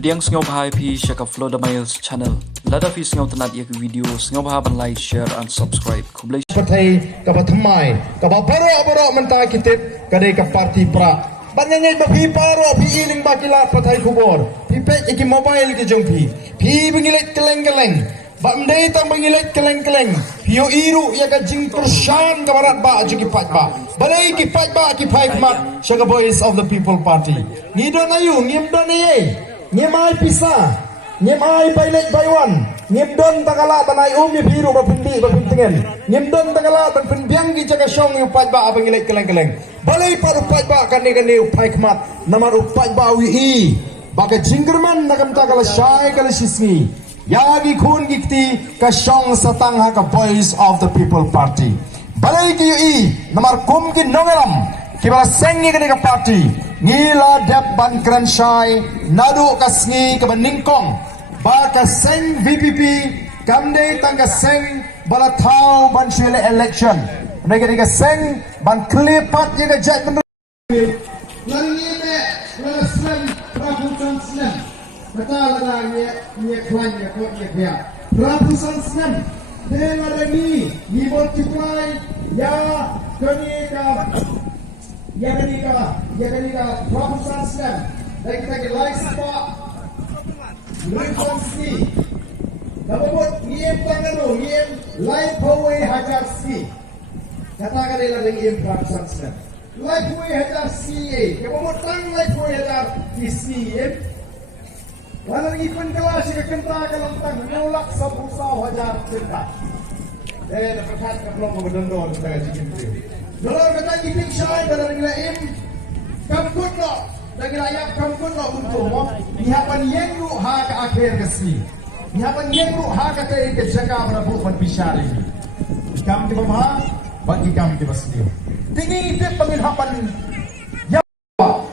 Pediang sengau bahai pi shaka flow the miles channel. Lada fi sengau tenat yak video sengau bahai ban like, share and subscribe. Kublai Partai kaba thamai kaba baro mentah kitip kadai ka parti pra banyai ba phi paro phi iling ba kilat pathai khubor phi pe iki mobile ki jong phi bengilet keleng ba mdei tang bengilet keleng phi iru ya ka jing pershan ka barat ba jiki pat ba balai ki pat ba ki phai mat shaga voice of the people party ngidon ayu ngim don ye ngimai pisa ngimai bailet baiwan ngimdon tagala banai umi biru ba pindi ba pintingen ngimdon tagala ban pinbiang gi jaga shong yu pat ba bengilet keleng balai par pat ba kan ni upai kmat namar upai ba wi I baga jinggerman nakam tagala shai kala sisngi yagi khun gikti ka shong satang ha ka voice of the people party balai ki I namar kum ki nongelam kibala sengi ka party ngila dep ban kran shai nadu kasngi ka ningkong ba ka seng VPP kamde tangga seng bala thau ban shele election nega ka seng ban klipat ye ka jat ben lani me la slen prapusan slen kata la ye klan ye ko ye kya prapusan slen de la ni multiply ya kani ka prapusan slen lagi kita like spot Luifanski, kabut ngiem tangano ngiem life away hajar ski. Katakan dia lagi ngiem praksan. Life away hajar ski. Kabut tang life away hajar ski. Walau ikut kelas ke kenta kalau tang nolak sebusau hajar cinta. Dapat kat keblong berdendor sebagai cikin tu. Kalau kata ikut syai dalam ngiem kabut lo. Lagi layak kampun lo untuk mo nihapan yengu ha ka akhir kasi nihapan yengu ha ka tay ke jaga marabu pan pisari kam di bawah bagi kam di basdio tinggi ite pangilhapan ya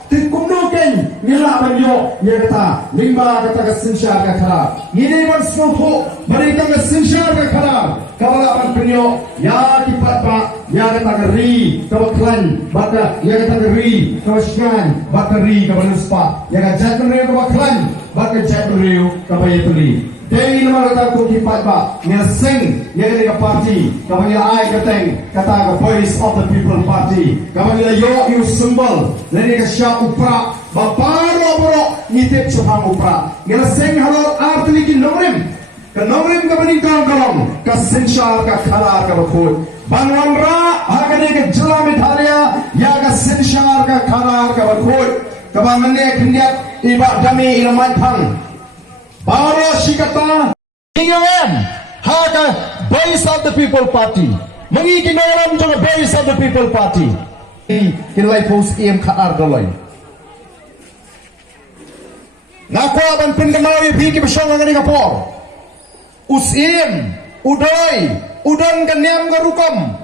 tingkumnuken nila banyo ye kata limba kata ka sinsya ka khara ngide man smoho barita ka sinsya ka khara kawala pan penyo ya kipat ba ya kata ri kawaklan baka ya kata ri kawasyan baka ri kabaluspa ya kata jatri kawaklan baka jatri kabayatri dei nama kata ko kipat ba ya sing ya kata party kabanya ai kata ka voice of the people party kabanya yo you symbol leni ka sya upra baparo bro nitip chuhang upra ya sing halo artli ki nomrim Kenongrim ka baning kalong ka sinshar ka khara ka bakhut banwan ra hagane ke jelami thalia ya ka sinshar ka khara ka bakhut ka bamane khindiat iba dami ilamat phang baro shikata ingem ha ka voice of the people party mangi kinoram jong voice of the people party kinlai post em khar dolai nakwa ban pin kamawi bhi ki bashong ngani ka por Usim, udoi, udon kenyam garukom.